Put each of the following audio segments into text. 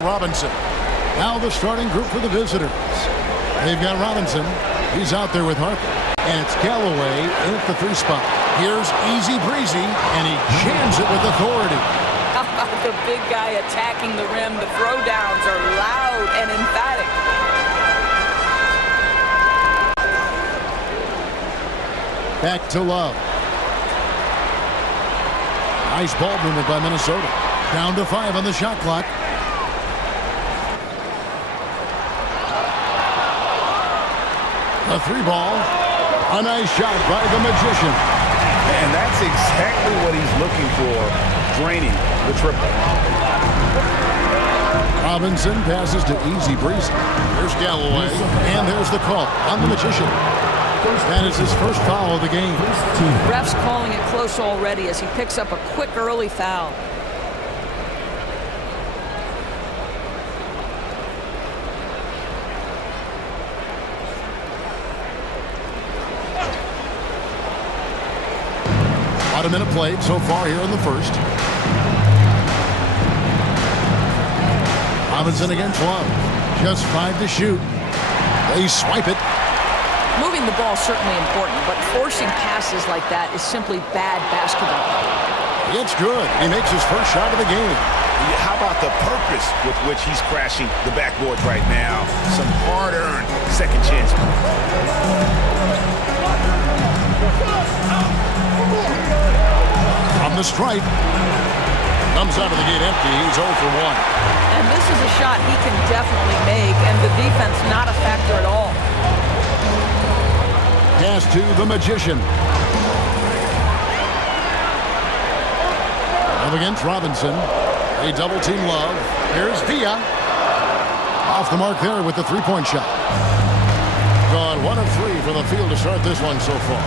Now Robinson. Now the starting group for the visitors. They've got Robinson. He's out there with Harper. And it's Galloway in at the 3 spot. Here's Easy Breezy, and he jams it with authority. How about the big guy attacking the rim? The throwdowns are loud and emphatic. Back to Love. Nice ball movement by Minnesota. Down to 5 on the shot clock. A 3 ball. A nice shot by the Magician. And that's exactly what he's looking for, draining the triple. Robinson passes to Easy Breezy. There's Galloway. And there's the call on the Magician. That is his first foul of the game. Ref's calling it close already as he picks up a quick early foul. About a minute played so far here in the first. Robinson against Love. Just 5 to shoot. They swipe it. Moving the ball is certainly important, but forcing passes like that is simply bad basketball. It's good. He makes his first shot of the game. How about the purpose with which he's crashing the backboards right now? Some hard-earned second chance. From the stripe. Comes out of the gate empty. He's 0 for 1. And this is a shot he can definitely make, and the defense not a factor at all. Pass to the Magician. Love against Robinson. They double team Love. Here's Villa. Off the mark there with the 3-point shot. Gone 1 of 3 from the field to start this one so far.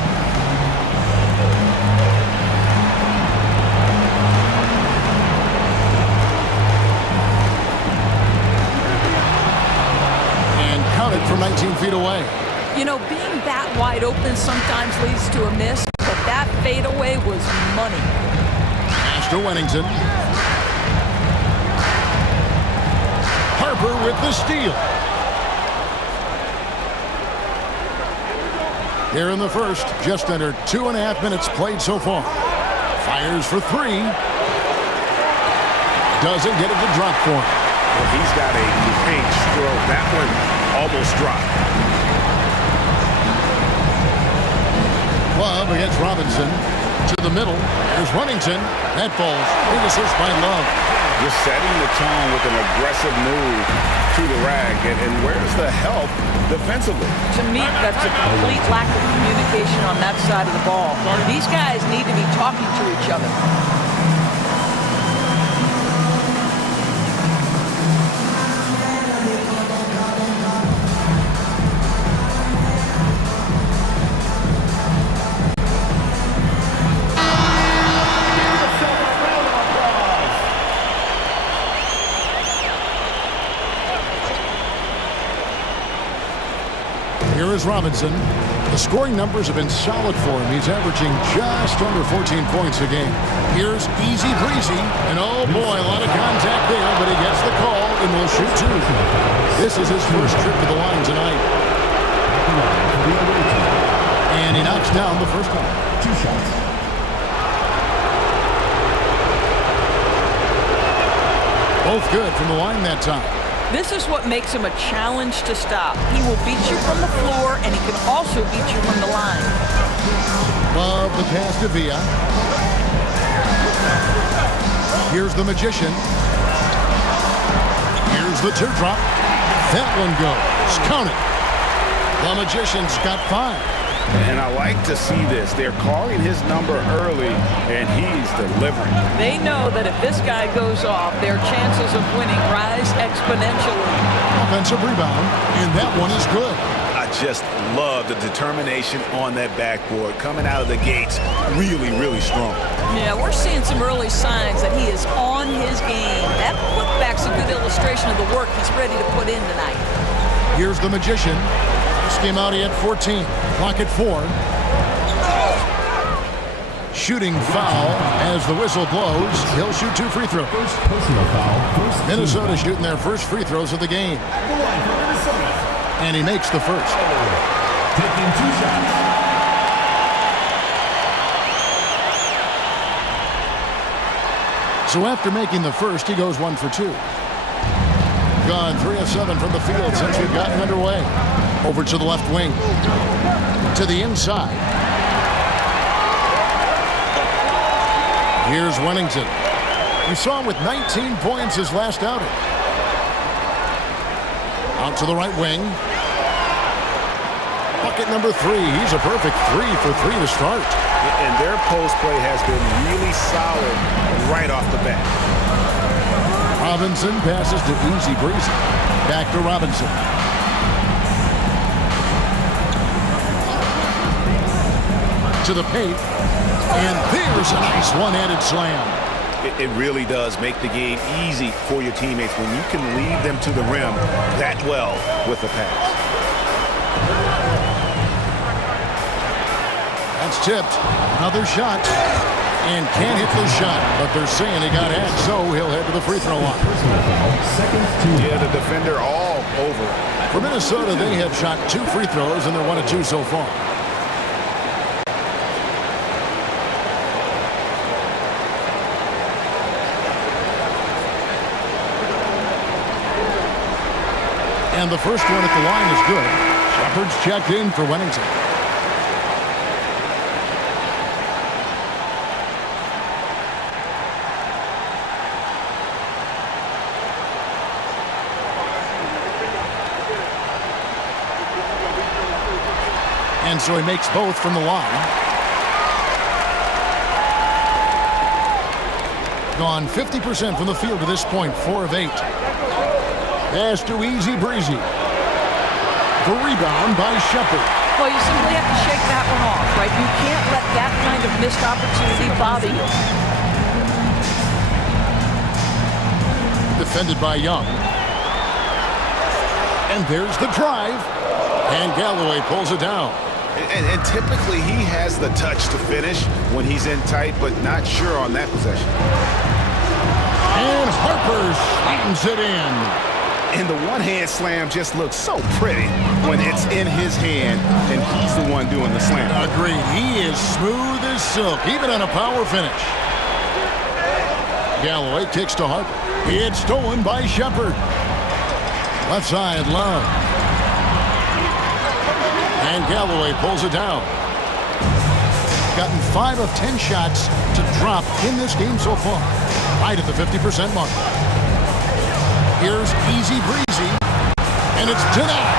And count it from 19 feet away. You know, being that wide open sometimes leads to a miss, but that fadeaway was money. Pass to Wennington. Harper with the steal. Here in the first, just under 2.5 minutes played so far. Fires for 3. Doesn't get it to drop for him. Well, he's got a great stroke. That one almost dropped. Love against Robinson. To the middle. There's Wennington. That falls. Big assist by Love. Just setting the tone with an aggressive move to the rack. And where's the help defensively? To me, that's a complete lack of communication on that side of the ball. These guys need to be talking to each other. Here is Robinson. The scoring numbers have been solid for him. He's averaging just under 14 points a game. Here's Easy Breezy. And oh boy, a lot of contact there, but he gets the call and will shoot 2. This is his first trip to the line tonight. And he knocks down the first one. 2 shots. Both good from the line that time. This is what makes him a challenge to stop. He will beat you from the floor, and he can also beat you from the line. Love the pass to Villa. Here's the Magician. Here's the teardrop. That one goes. Count it. The Magician's got 5. And I like to see this. They're calling his number early, and he's delivering. They know that if this guy goes off, their chances of winning rise exponentially. Offensive rebound, and that one is good. I just love the determination on that backboard. Coming out of the gates really, really strong. Yeah, we're seeing some early signs that he is on his game. That putback's a good illustration of the work he's ready to put in tonight. Here's the Magician. This game out, he had 14. Clock at 4. shooting foul as the whistle blows. He'll shoot 2 free throws. Personal foul. Minnesota shooting their first free throws of the game. And he makes the first. Taking 2 shots. So after making the first, he goes 1 for 2. Gone 3 of 7 from the field since we've gotten underway. Over to the left wing. To the inside. Here's Wennington. We saw him with 19 points his last outing. Out to the right wing. Bucket number 3. He's a perfect 3 for 3 to start. And their post play has been really solid right off the bat. Robinson passes to Easy Breezy. Back to Robinson. To the paint. And there's a nice one-handed slam. It really does make the game easy for your teammates when you can lead them to the rim that well with a pass. That's tipped. Another shot. And can't hit the shot, but they're saying he got at, so he'll head to the free throw line. Yeah, the defender all over. For Minnesota, they have shot 2 free throws, and they're 1 of 2 so far. And the first one at the line is good. Shepard's checked in for Wennington. And so he makes both from the line. Gone 50% from the field to this point, 4 of 8. Pass to Easy Breezy. The rebound by Shepard. Well, you simply have to shake that one off, right? You can't let that kind of missed opportunity bother you. Defended by Young. And there's the drive. And Galloway pulls it down. And typically he has the touch to finish when he's in tight, but not sure on that possession. And Harper slams it in. And the one-hand slam just looks so pretty when it's in his hand and he's the one doing the slam. Agreed. He is smooth as silk, even on a power finish. Galloway kicks to Harper. It's stolen by Shepard. Left side, Love. And Galloway pulls it down. Gotten 5 of 10 shots to drop in this game so far. Right at the 50% mark. Here's Easy Breezy. And it's denied.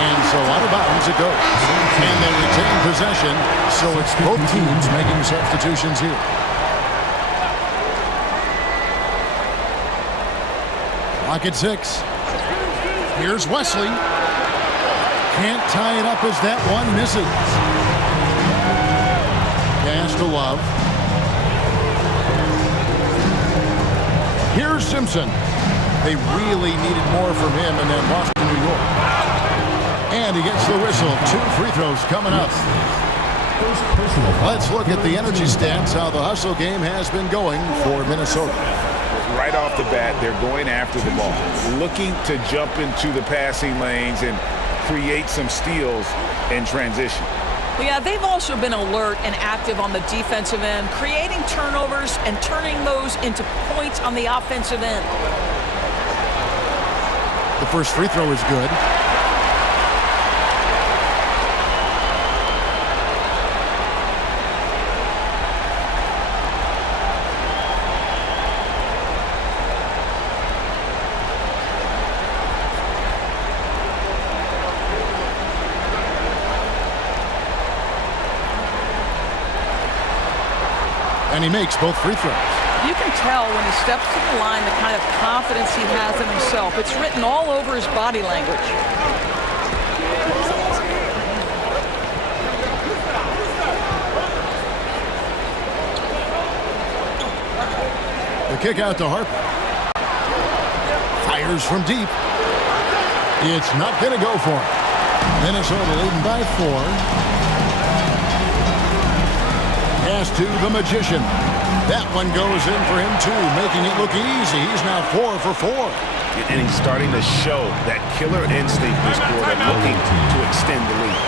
And so out of bounds it goes. And they retain possession. So it's both teams making substitutions here. Clock at 6. Here's Wesley. Can't tie it up as that one misses. Pass to Love. Here's Simpson. They really needed more from him and then lost to New York. And he gets the whistle. 2 free throws coming up. Let's look at the energy stats, how the hustle game has been going for Minnesota. Right off the bat, they're going after the ball, looking to jump into the passing lanes and create some steals in transition. Yeah, they've also been alert and active on the defensive end, creating turnovers and turning those into points on the offensive end. The first free throw is good. And he makes both free throws. You can tell when he steps to the line the kind of confidence he has in himself. It's written all over his body language. The kick out to Harper. Fires from deep. It's not going to go for him. Minnesota leading by 4. Pass to the Magician. That one goes in for him, too, making it look easy. He's now 4 for 4. And he's starting to show that killer instinct this quarter, looking to extend the lead.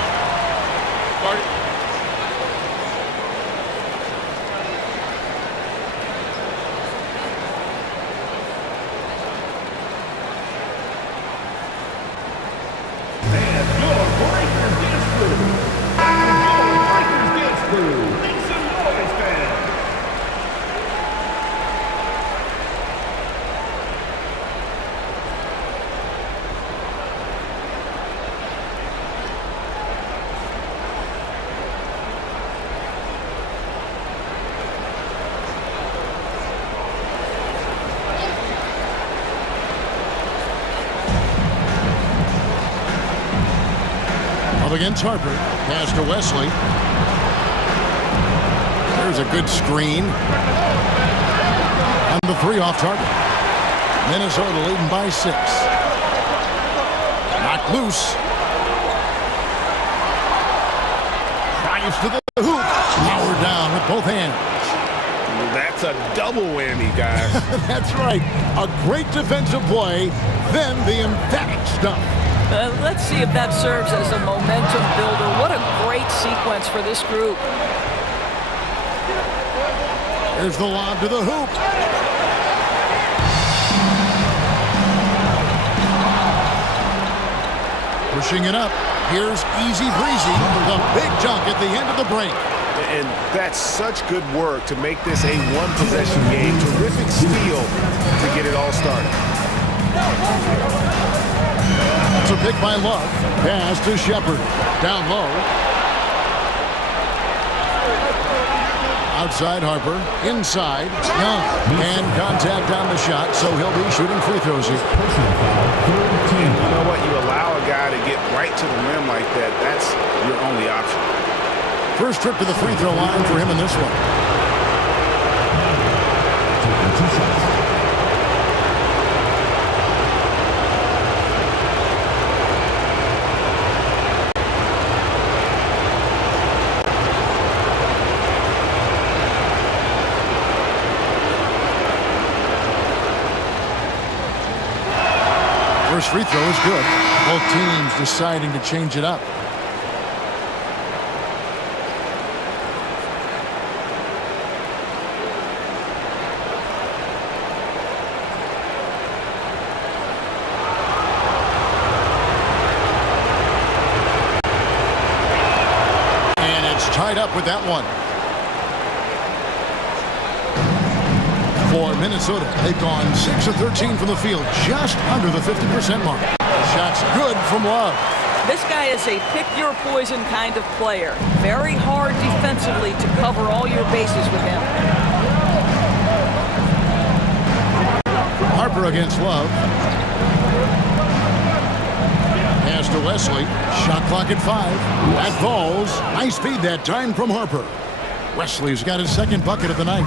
Against Harper. Pass to Wesley. There's a good screen. On the 3 off target. Minnesota leading by 6. Knocked loose. Drives to the hoop. Powered down with both hands. That's a double whammy, guys. That's right. A great defensive play, then the emphatic stuff. Let's see if that serves as a momentum builder. What a great sequence for this group. Here's the lob to the hoop. Pushing it up. Here's easy breezy. The big dunk at the end of the break. And that's such good work to make this a one-possession game. Terrific steal to get it all started. It's a pick by Love. Pass to Shepard. Down low. Outside Harper. Inside. Young. And contact on the shot, so he'll be shooting free throws here. You know what? You allow a guy to get right to the rim like that. That's your only option. First trip to the free throw line for him in this one. Taking 2 shots. First free throw is good. Both teams deciding to change it up. And it's tied up with that one. For Minnesota, they've gone 6 of 13 from the field, just under the 50% mark. The shot's good from Love. This guy is a pick-your-poison kind of player. Very hard defensively to cover all your bases with him. Harper against Love. Pass to Wesley. Shot clock at 5. That falls. Nice feed that time from Harper. Wesley's got his second bucket of the night.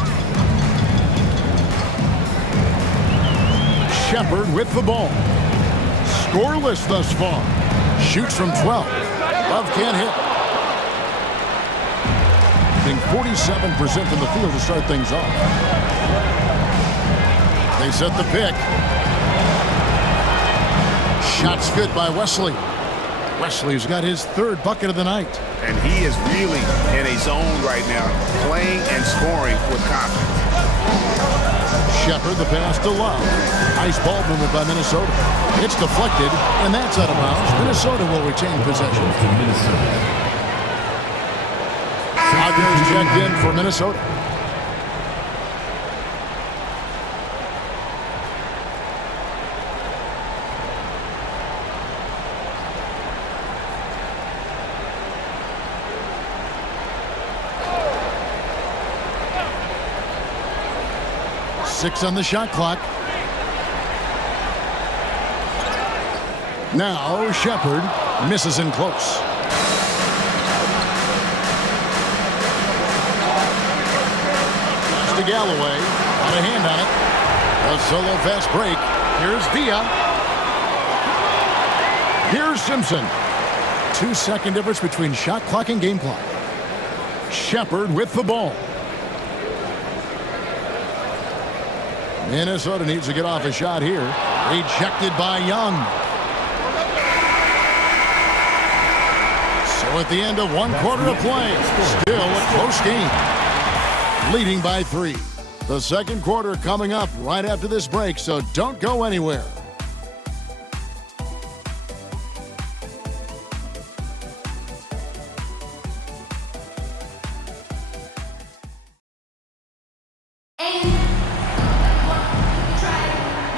Shepard with the ball. Scoreless thus far. Shoots from 12. Love can't hit. Being 47% from the field to start things off. They set the pick. Shot's good by Wesley. Wesley's got his third bucket of the night. And he is really in a zone right now, playing and scoring with confidence. Shepard, the pass to Love. Nice ball movement by Minnesota. It's deflected, and that's out of bounds. Minnesota will retain possession. Others checked in for Minnesota. Six on the shot clock. Now Shepard misses in close. Pass to Galloway. Got a hand on it. A solo fast break. Here's Villa. Here's Simpson. 2-second difference between shot clock and game clock. Shepard with the ball. Minnesota needs to get off a shot here. Rejected by Young. So at the end of one quarter of play, still a close game. Leading by 3. The second quarter coming up right after this break, so don't go anywhere.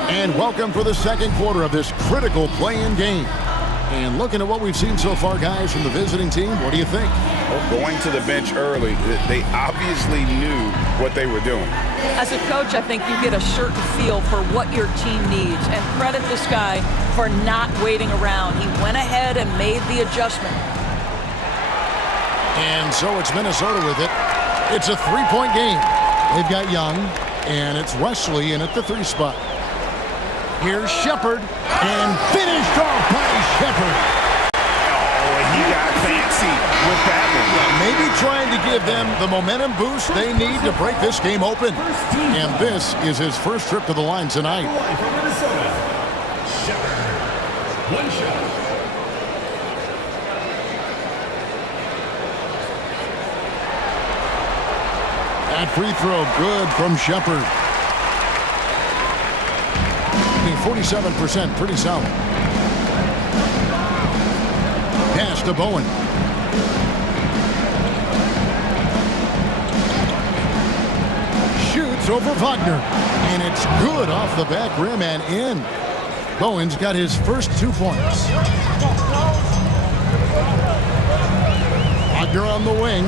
And welcome for the second quarter of this critical play-in game. And looking at what we've seen so far, guys, from the visiting team, what do you think? Well, going to the bench early, they obviously knew what they were doing. As a coach, I think you get a certain feel for what your team needs. And credit this guy for not waiting around. He went ahead and made the adjustment. And so it's Minnesota with it. It's a 3-point game. They've got Young, and it's Wesley in at the 3 spot. Here's Shepard, and finished off by Shepard. Oh, he got fancy with that one. Maybe trying to give them the momentum boost they need to break this game open. And this is his first trip to the line tonight. For Minnesota, Shepard. 1 shot. That free throw good from Shepard. 47%, pretty solid. Pass to Bowen. Shoots over Wagner. And it's good off the back rim and in. Bowen's got his first 2 points. Wagner on the wing.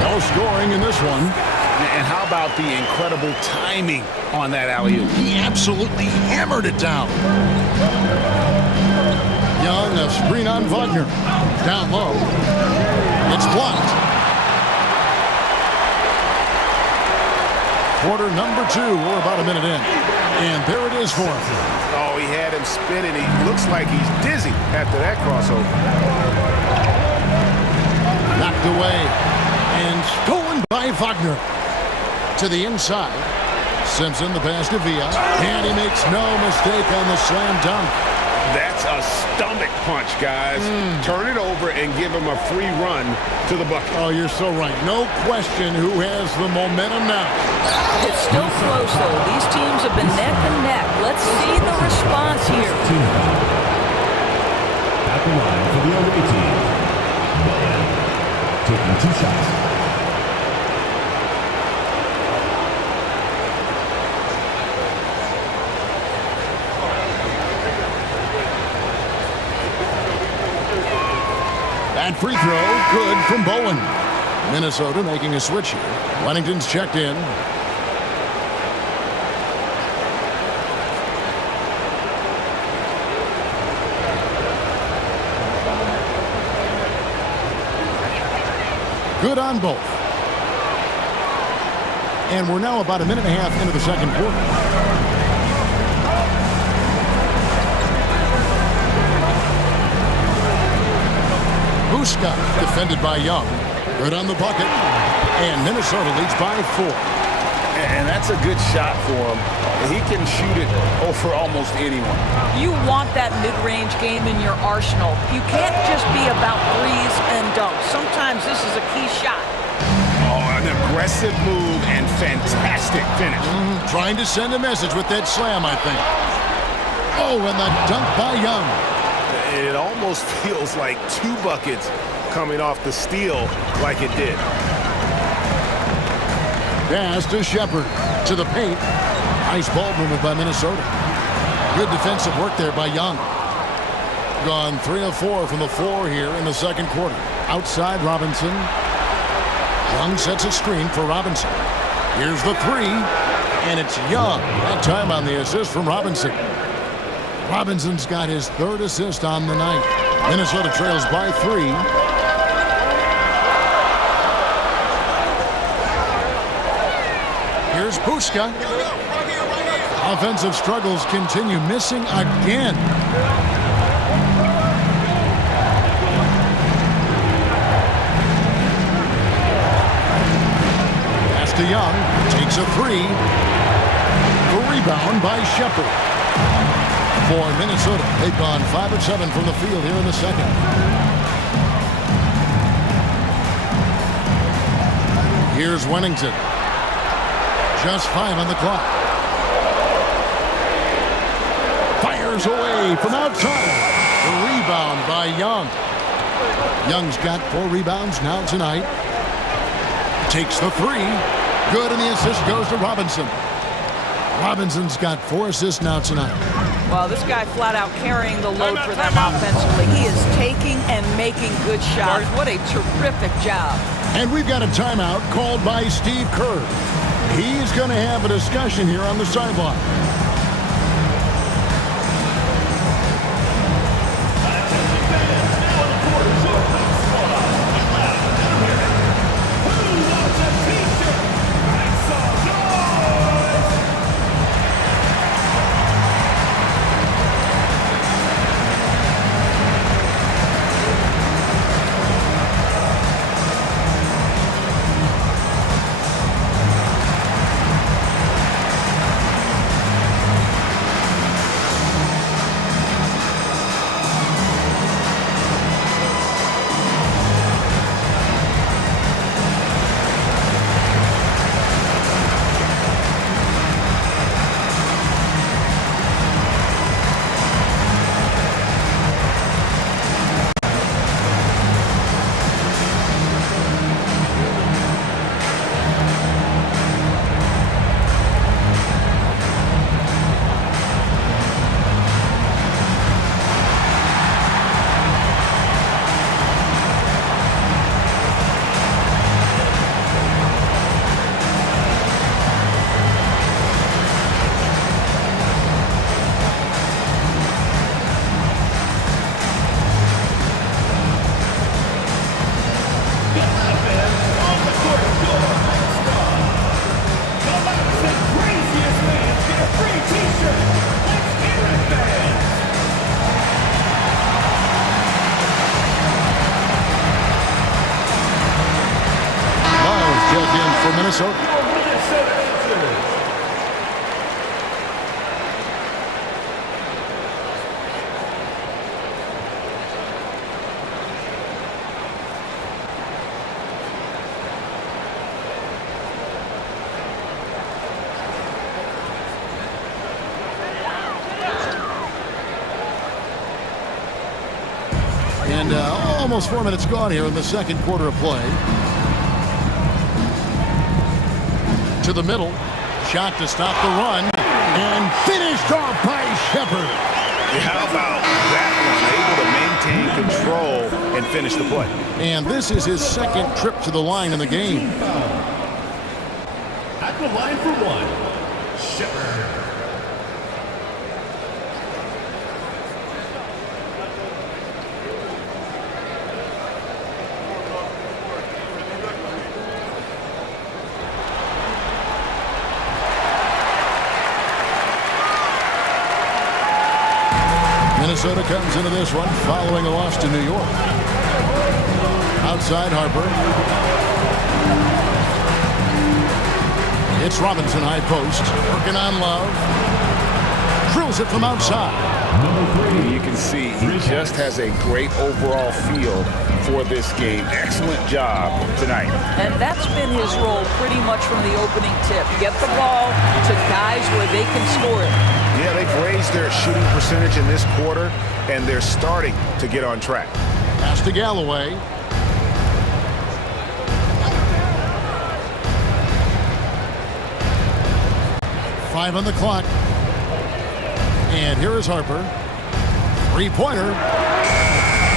No scoring in this one. And how about the incredible timing on that alley-oop? He absolutely hammered it down. Young, a screen on Wagner. Down low. It's blocked. Quarter number 2. We're about a minute in. And there it is for him. Oh, he had him spinning. He looks like he's dizzy after that crossover. Knocked away. And stolen by Wagner. To the inside. Simpson, the pass to Villa. And he makes no mistake on the slam dunk. That's a stomach punch, guys. Turn it over and give him a free run to the bucket. Oh, you're so right. No question who has the momentum now. It's still close, though. These teams have been neck and neck. Let's see the response here. At the line for the away team, Bowen taking 2 shots. And free throw, good from Bowen. Minnesota making a switch here. Wennington's checked in. Good on both. And we're now about a minute and a half into the second quarter. Buska, defended by Young. Good on the bucket. And Minnesota leads by 4. And that's a good shot for him. He can shoot it over almost anyone. You want that mid-range game in your arsenal. You can't just be about threes and dunks. Sometimes this is a key shot. Oh, an aggressive move and fantastic finish. Trying to send a message with that slam, I think. Oh, and the dunk by Young. It almost feels like 2 buckets coming off the steal like it did. Pass to Shepard. To the paint. Nice ball movement by Minnesota. Good defensive work there by Young. Gone 3 of 4 from the floor here in the second quarter. Outside Robinson. Young sets a screen for Robinson. Here's the 3. And it's Young. That time on the assist from Robinson. Robinson's got his 3rd assist on the night. Minnesota trails by 3. Here's Buska. Offensive struggles continue, missing again. Pass to Young. Takes a 3. rebound by Shepard. For Minnesota, they've gone 5 of 7 from the field here in the second. Here's Wennington. Just 5 on the clock. Fires away from outside. The rebound by Young. Young's got 4 rebounds now tonight. Takes the 3. Good, and the assist goes to Robinson. Robinson's got 4 assists now tonight. Well, this guy flat out carrying the load for them offensively. He is taking and making good shots. What a terrific job. And we've got a timeout called by Steve Kerr. He's going to have a discussion here on the sideline. Minnesota. And almost 4 minutes gone here in the second quarter of play. To the middle. Shot to stop the run. And finished off by Shepard. How about that one? Able to maintain control and finish the play. And this is his second trip to the line in the game. At the line for 1, Shepard. Minnesota comes into this one following a loss to New York. Outside Harper. It's Robinson high post. Working on Love. Drills it from outside. You can see he just has a great overall feel for this game. Excellent job tonight. And that's been his role pretty much from the opening tip. Get the ball to guys where they can score it. Yeah, they've raised their shooting percentage in this quarter, and they're starting to get on track. Pass to Galloway. Five on the clock. And here is Harper. Three-pointer.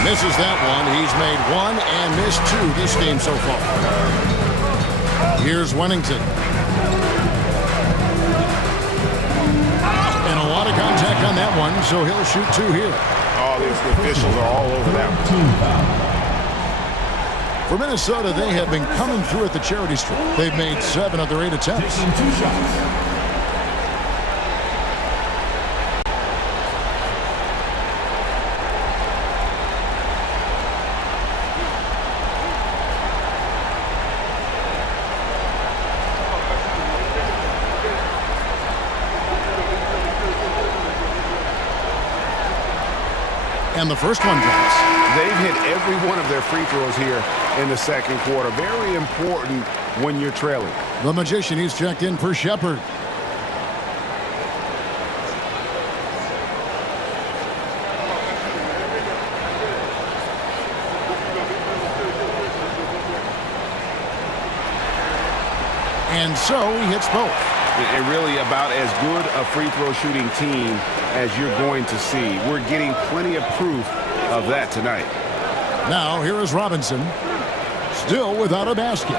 Misses that one. He's made 1 and missed 2 this game so far. Here's Wennington. And a lot of contact on that one, so he'll shoot 2 here. Oh, the officials are all over that one. For Minnesota, they have been coming through at the charity stripe. They've made 7 of their 8 attempts. Taking 2 shots. And the first one drops. They've hit every one of their free throws here in the second quarter. Very important when you're trailing. The Magician, he's checked in for Shepard. And so he hits both. And really about as good a free throw shooting team as you're going to see. We're getting plenty of proof of that tonight. Now here is Robinson, still without a basket.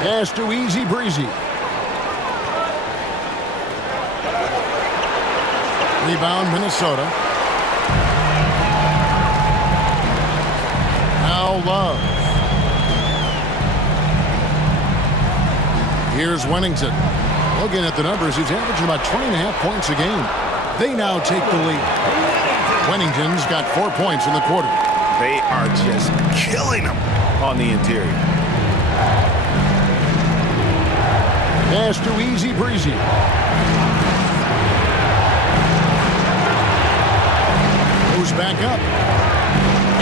Pass to Easy Breezy. Rebound Minnesota. Now Love. Here's Wennington. Looking at the numbers, he's averaging about 20.5 points a game. They now take the lead. Wennington's got 4 points in the quarter. They are just killing them on the interior. Pass to Easy Breezy. Goes back up.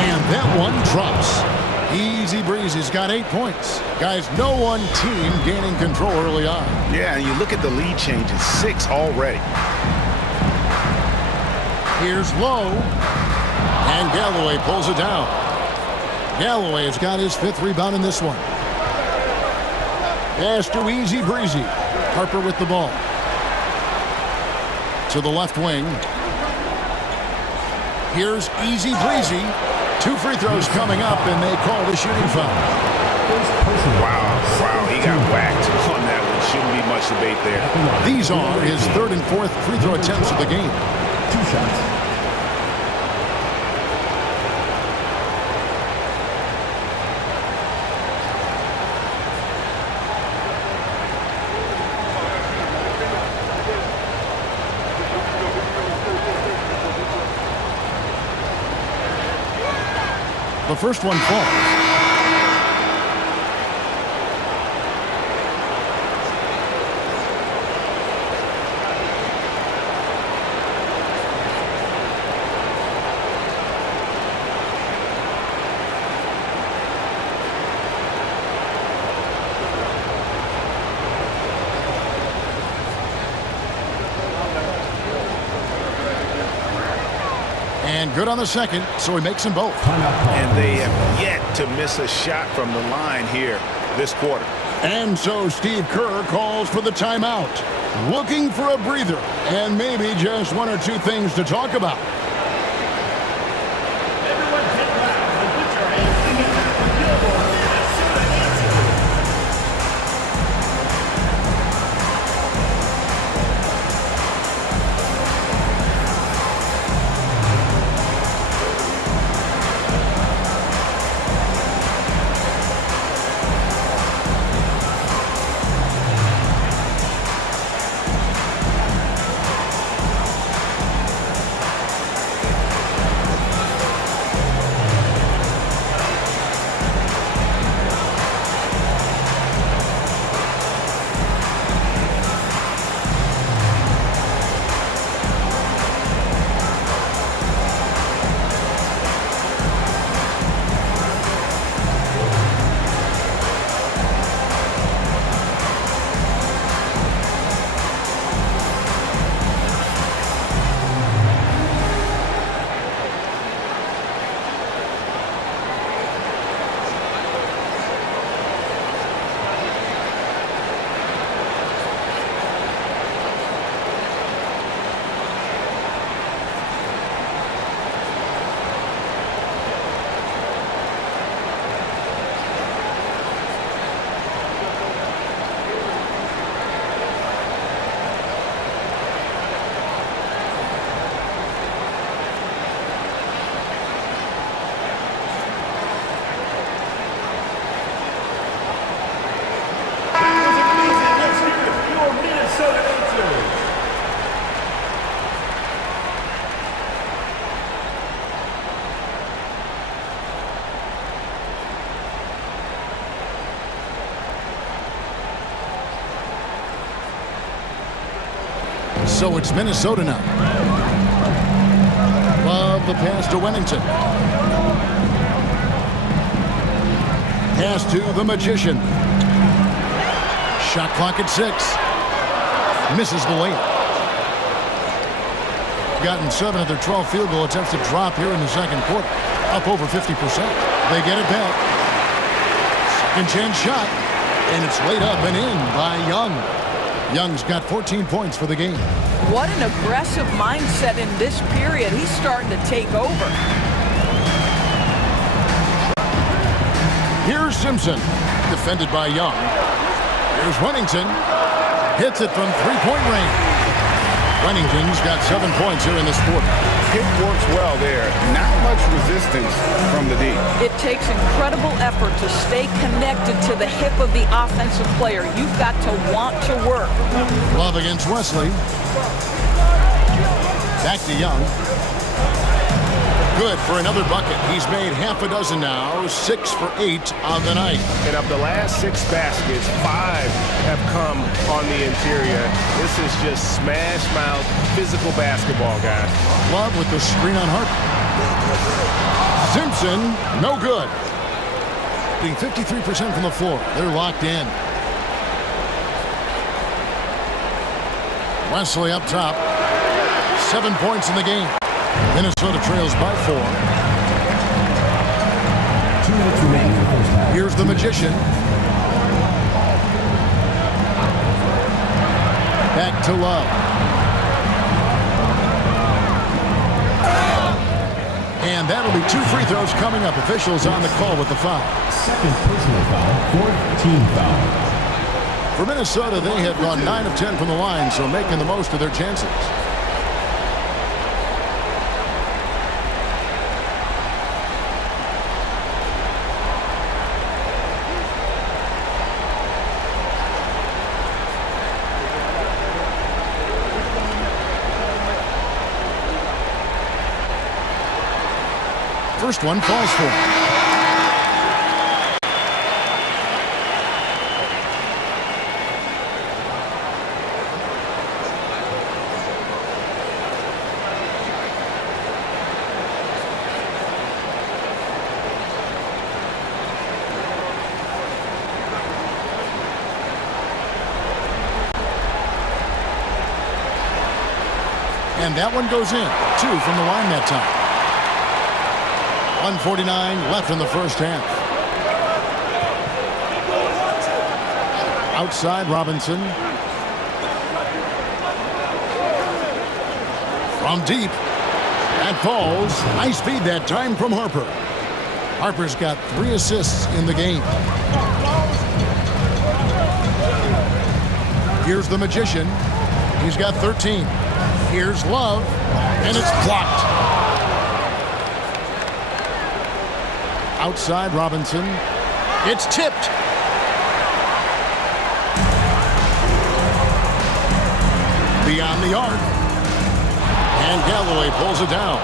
And that one drops. Easy Breezy's got 8 points. Guys, no one team gaining control early on. Yeah, and you look at the lead changes, 6 already. Here's Lowe. And Galloway pulls it down. Galloway has got his 5th rebound in this one. Pass to Easy Breezy. Harper with the ball. To the left wing. Here's Easy Breezy. 2 free throws coming up, and they call the shooting foul. Wow, he got whacked on that one. Shouldn't be much debate there. These are his 3rd and 4th free throw attempts of the game. 2 shots. The first one falls. And good on the second, so he makes them both. And they have yet to miss a shot from the line here this quarter. And so Steve Kerr calls for the timeout. Looking for a breather and maybe just 1 or 2 things to talk about. So it's Minnesota now. Love the pass to Wennington. Pass to the Magician. Shot clock at 6. Misses the layup. Gotten 7 of their 12 field goal attempts to drop here in the second quarter. Up over 50%. They get it back. Second chance shot. And it's laid up and in by Young. Young's got 14 points for the game. What an aggressive mindset in this period. He's starting to take over. Here's Simpson, defended by Young. Here's Wennington. Hits it from three-point range. Wennington's got 7 points here in this quarter. Hit works well there. Not much resistance from the D. It takes incredible effort to stay connected to the hip of the offensive player. You've got to want to work. Love against Wesley. Back to Young. Good for another bucket. He's made half a dozen now, 6 for 8 on the night. And of the last 6 baskets, 5 have come on the interior. This is just smash mouth physical basketball, guys. Love with the screen on Harper. Simpson, no good. Being 53% from the floor. They're locked in. Wesley up top. 7 points in the game. Minnesota trails by 4. 2 minutes remaining in the first half. Here's the Magician. Back to Love. And that'll be 2 free throws coming up. Officials on the call with the foul. Second personal foul, 4th team foul. For Minnesota, they have gone 9 of 10 from the line, so making the most of their chances. First one falls for him. And that one goes in. 2 from the line that time. 1:49 left in the first half. Outside Robinson. From deep. That falls. Nice feed that time from Harper. Harper's got 3 assists in the game. Here's the Magician. He's got 13. Here's Love. And it's blocked. Outside Robinson. It's tipped. Beyond the arc. And Galloway pulls it down.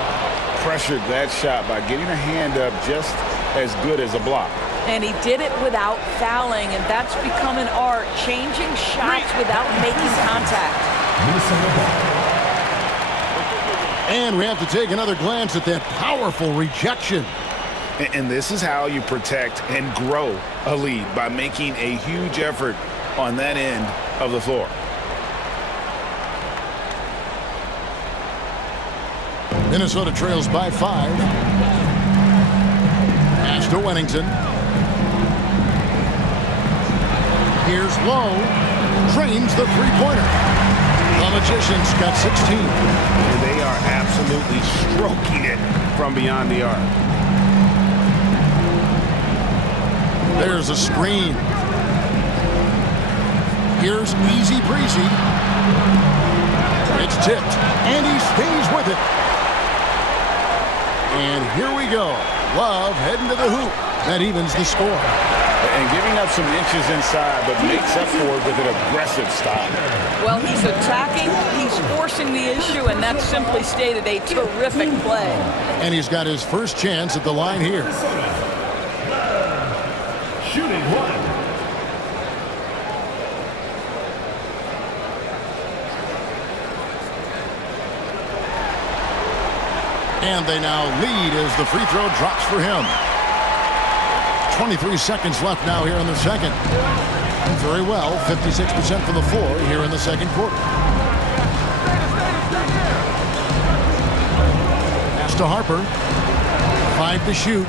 Pressured that shot by getting a hand up just as good as a block. And he did it without fouling, and that's become an art, changing shots without making contact. And we have to take another glance at that powerful rejection. And this is how you protect and grow a lead, by making a huge effort on that end of the floor. Minnesota trails by 5. Pass to Wennington. Here's Lowe. Drains the three-pointer. The Magician's got 16. And they are absolutely stroking it from beyond the arc. There's a screen. Here's Easy Breezy. It's tipped, and he stays with it. And here we go. Love heading to the hoop. That evens the score. And giving up some inches inside, but makes up for it with an aggressive style. Well, he's attacking, he's forcing the issue, and that's simply stated a terrific play. And he's got his first chance at the line here. Shooting 1. And they now lead as the free throw drops for him. 23 seconds left now here in the second. Very well, 56% from the floor here in the second quarter. Pass to Harper. 5 to shoot.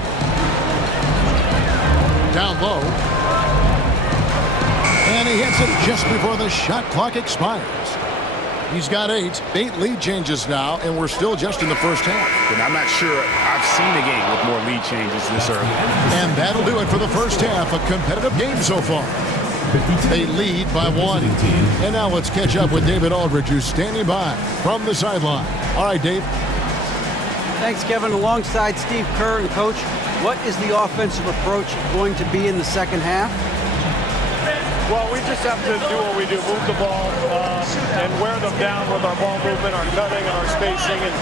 Down low. And he hits it just before the shot clock expires. He's got 8. 8 lead changes now, and we're still just in the first half. And I'm not sure I've seen a game with more lead changes this early. And that'll do it for the first half. A competitive game so far. They lead by 1. And now let's catch up with David Aldridge, who's standing by from the sideline. All right, Dave. Thanks, Kevin. Alongside Steve Kerr and Coach, what is the offensive approach going to be in the second half? Well, we just have to do what we do, move the ball and wear them down with our ball movement, our cutting, and our spacing, and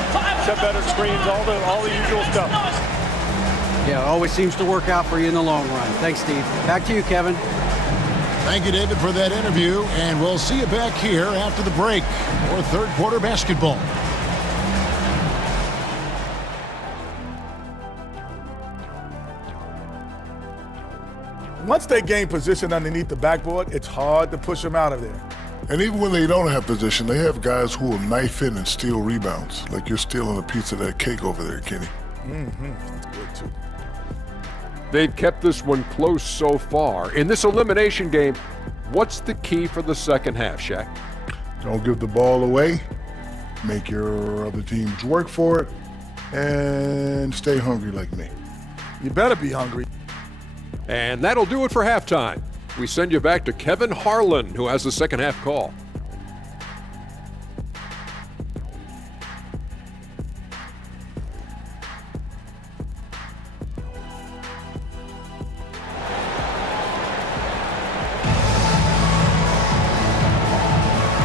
set better screens, all the usual stuff. Yeah, it always seems to work out for you in the long run. Thanks, Steve. Back to you, Kevin. Thank you, David, for that interview, and we'll see you back here after the break for third quarter basketball. Once they gain position underneath the backboard, it's hard to push them out of there. And even when they don't have position, they have guys who will knife in and steal rebounds. Like you're stealing a piece of that cake over there, Kenny. That's good, too. They've kept this one close so far. In this elimination game, what's the key for the second half, Shaq? Don't give the ball away. Make your other teams work for it. And stay hungry like me. You better be hungry. And that'll do it for halftime. We send you back to Kevin Harlan, who has the second half call.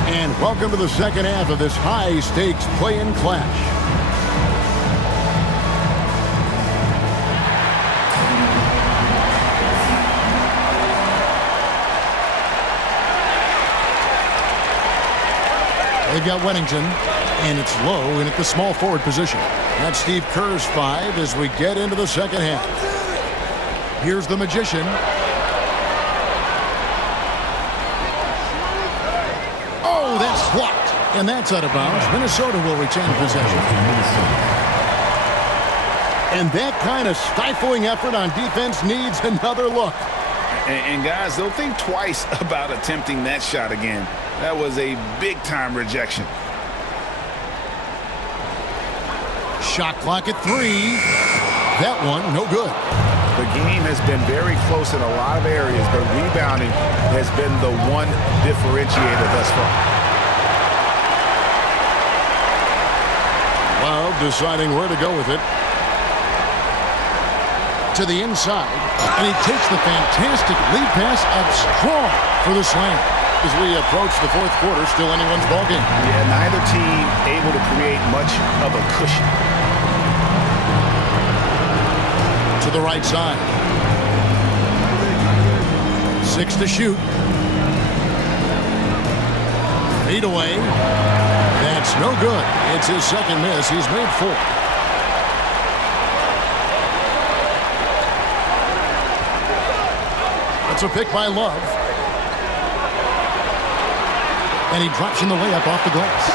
And welcome to the second half of this high-stakes play-in clash. They've got Weddington, and it's low in at the small forward position. That's Steve Kerr's 5 as we get into the second half. Here's the Magician. Oh, that's blocked, and that's out of bounds. Minnesota will retain possession. And that kind of stifling effort on defense needs another look. And guys, they'll think twice about attempting that shot again. That was a big-time rejection. Shot clock at 3. That one, no good. The game has been very close in a lot of areas, but rebounding has been the one differentiator thus far. Well, deciding where to go with it. To the inside, and he takes the fantastic lead pass up strong for the slam. As we approach the fourth quarter, still anyone's ballgame. Yeah, neither team able to create much of a cushion. To the right side. 6 to shoot. Feet away. That's no good. It's his second miss. He's made 4. That's a pick by Love. And he drops in the layup off the glass.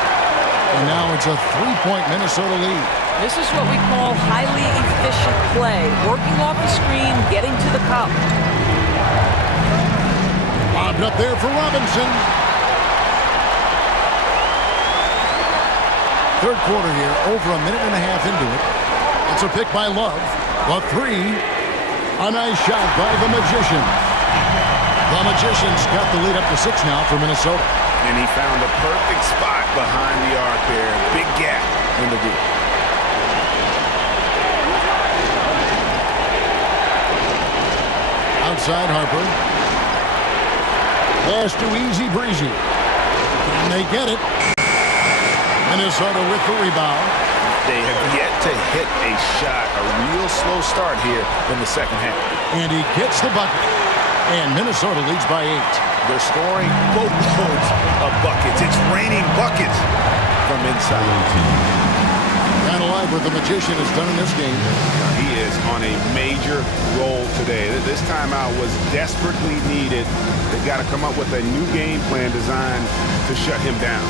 And now it's a 3-point Minnesota lead. This is what we call highly efficient play. Working off the screen, getting to the cup. Lobbed up there for Robinson. Third quarter here, over a minute and a half into it. It's a pick by Love. The 3. A nice shot by the Magician. The Magician's got the lead up to 6 now for Minnesota. And he found a perfect spot behind the arc there. Big gap in the group. Outside Harper. Pass to Easy Breezy. And they get it. Minnesota with the rebound. They have yet to hit a shot. A real slow start here in the second half. And he gets the bucket. And Minnesota leads by 8. They're scoring boatloads of buckets. It's raining buckets from inside. Kind of like what the Magician has done in this game. He is on a major roll today. This timeout was desperately needed. They've got to come up with a new game plan designed to shut him down.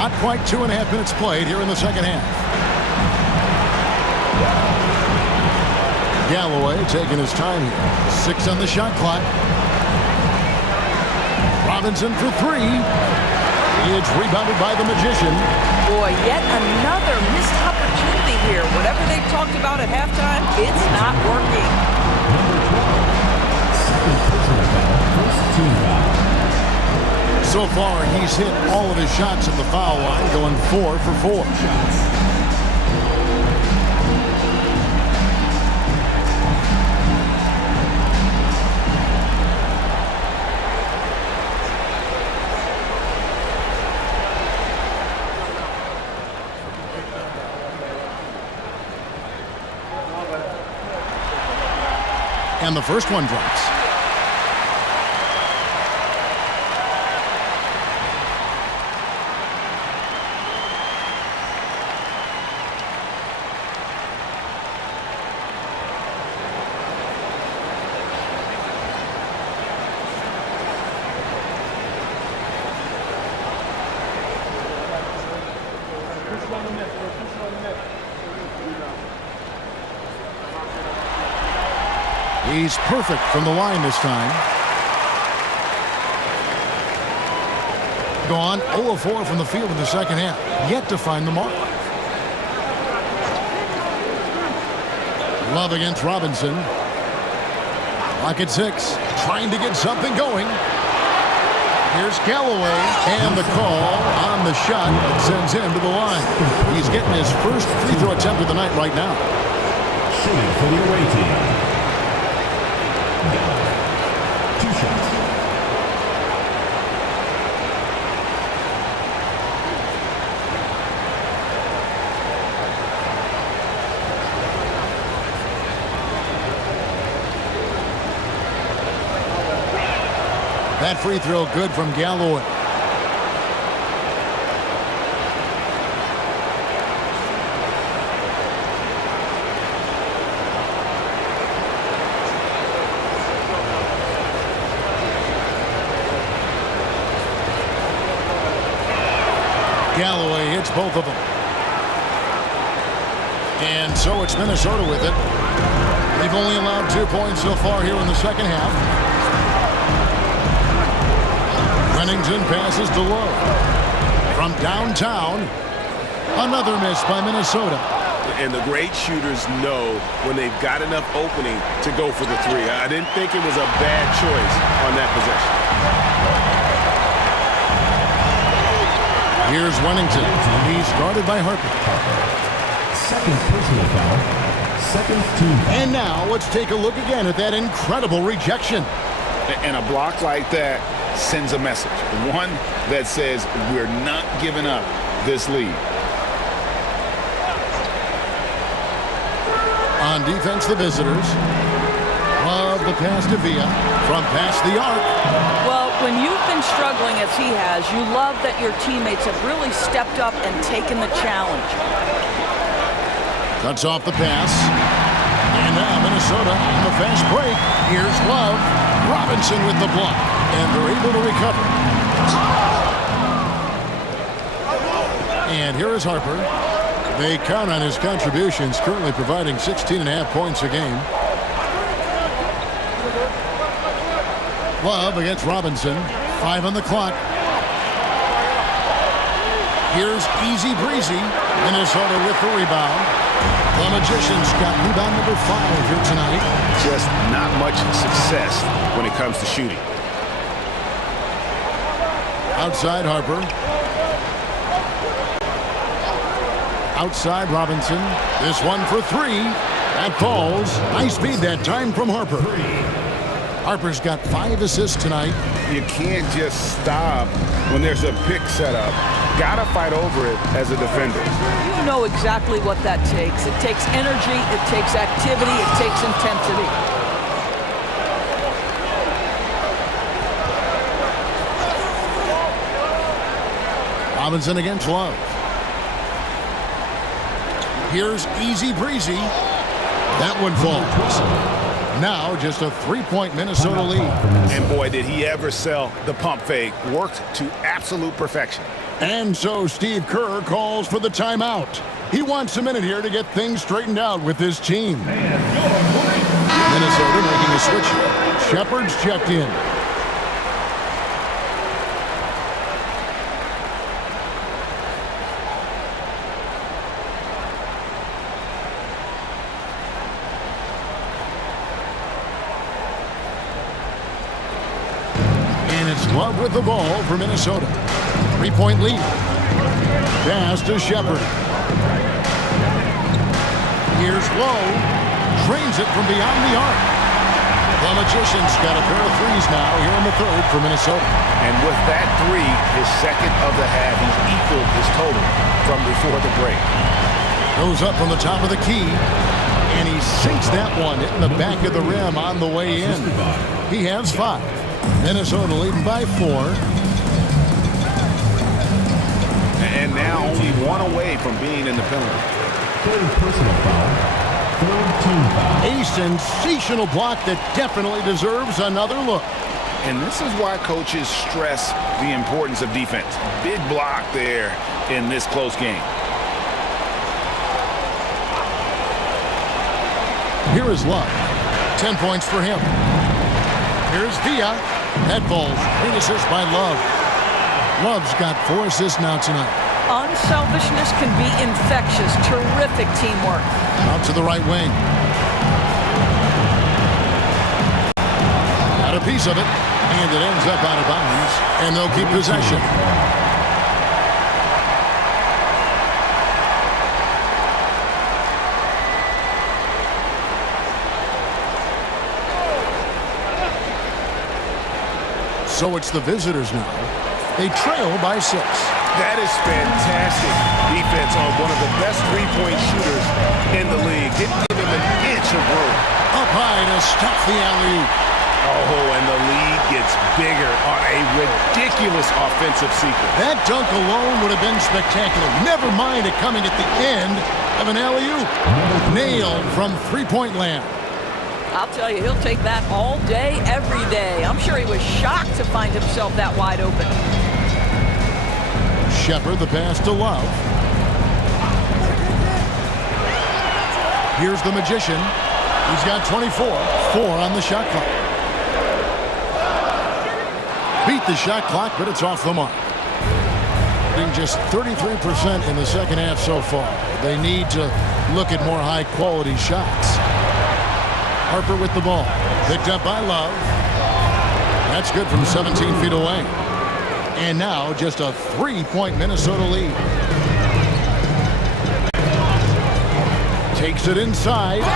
Not quite 2.5 minutes played here in the second half. Galloway taking his time here. 6 on the shot clock. Robinson for 3. It's rebounded by the Magician. Boy, yet another missed opportunity here. Whatever they talked about at halftime, it's not working. Second personal foul, first team foul. So far, he's hit all of his shots at the foul line, going 4 for 4. And the first one drops. He's perfect from the line this time. Gone 0 of 4 from the field in the second half. Yet to find the mark. Love against Robinson. Lock at 6. Trying to get something going. Here's Galloway. And the call on the shot that sends him to the line. He's getting his first free throw attempt of the night right now. Shooting for the away team. 2 shots. That free throw good from Galloway. Galloway hits both of them. And so it's Minnesota with it. They've only allowed 2 points so far here in the second half. Pennington passes to Lowe. From downtown, another miss by Minnesota. And the great shooters know when they've got enough opening to go for the 3. I didn't think it was a bad choice on that possession. Here's Wennington. He's guarded by Harper. Second personal foul. Second team foul. And now let's take a look again at that incredible rejection. And a block like that sends a message. One that says we're not giving up this lead. On defense, the visitors. Love the pass to Villa from past the arc. Well, when you've been struggling as he has, you love that your teammates have really stepped up and taken the challenge. Cuts off the pass. And now Minnesota on the fast break. Here's Love. Robinson with the block. And they're able to recover. And here is Harper. They count on his contributions, currently providing 16.5 points a game. Love against Robinson. 5 on the clock. Here's Easy Breezy. Minnesota with the rebound. The Magicians got rebound number 5 here tonight. Just not much success when it comes to shooting. Outside Harper. Outside Robinson. This one for three. That falls. Nice speed that time from Harper. Harper's got 5 assists tonight. You can't just stop when there's a pick set up. Gotta fight over it as a defender. You know exactly what that takes. It takes energy, it takes activity, it takes intensity. Robinson against Love. Here's easy breezy. That one falls. Now just a 3-point Minnesota lead. And boy, did he ever sell the pump fake. Worked to absolute perfection. And so Steve Kerr calls for the timeout. He wants a minute here to get things straightened out with his team. Minnesota making a switch. Shepard's checked in. Love with the ball for Minnesota. 3-point lead. Pass to Shepard. Here's Lowe. Trains it from beyond the arc. The Magician's got a pair of threes now here in the third for Minnesota. And with that three, his second of the half, he's equaled his total from before the break. Goes up from the top of the key. And he sinks that one in the back of the rim on the way in. He has 5. Minnesota leading by 4. And now only 1 away from being in the penalty. Third personal foul. Third team foul. A sensational block that definitely deserves another look. And this is why coaches stress the importance of defense. Big block there in this close game. Here is Love. 10 points for him. Here's Villa. That falls. Great assist by Love. Love's got 4 assists now tonight. Unselfishness can be infectious. Terrific teamwork. Out to the right wing. Got a piece of it. And it ends up out of bounds. And they'll keep possession. So it's the visitors now. They trail by 6. That is fantastic defense on one of the best three-point shooters in the league. Didn't give him an inch of room. Up high to stop the alley-oop. Oh, and the lead gets bigger on a ridiculous offensive sequence. That dunk alone would have been spectacular. Never mind it coming at the end of an alley-oop. Nailed from three-point land. I'll tell you, he'll take that all day, every day. I'm sure he was shocked to find himself that wide open. Shepard, the pass to Love. Here's the Magician. He's got 24. 4 on the shot clock. Beat the shot clock, but it's off the mark. Being just 33% in the second half so far. They need to look at more high-quality shots. Harper with the ball. Picked up by Love. That's good from 17 feet away. And now just a 3-point Minnesota lead. Takes it inside.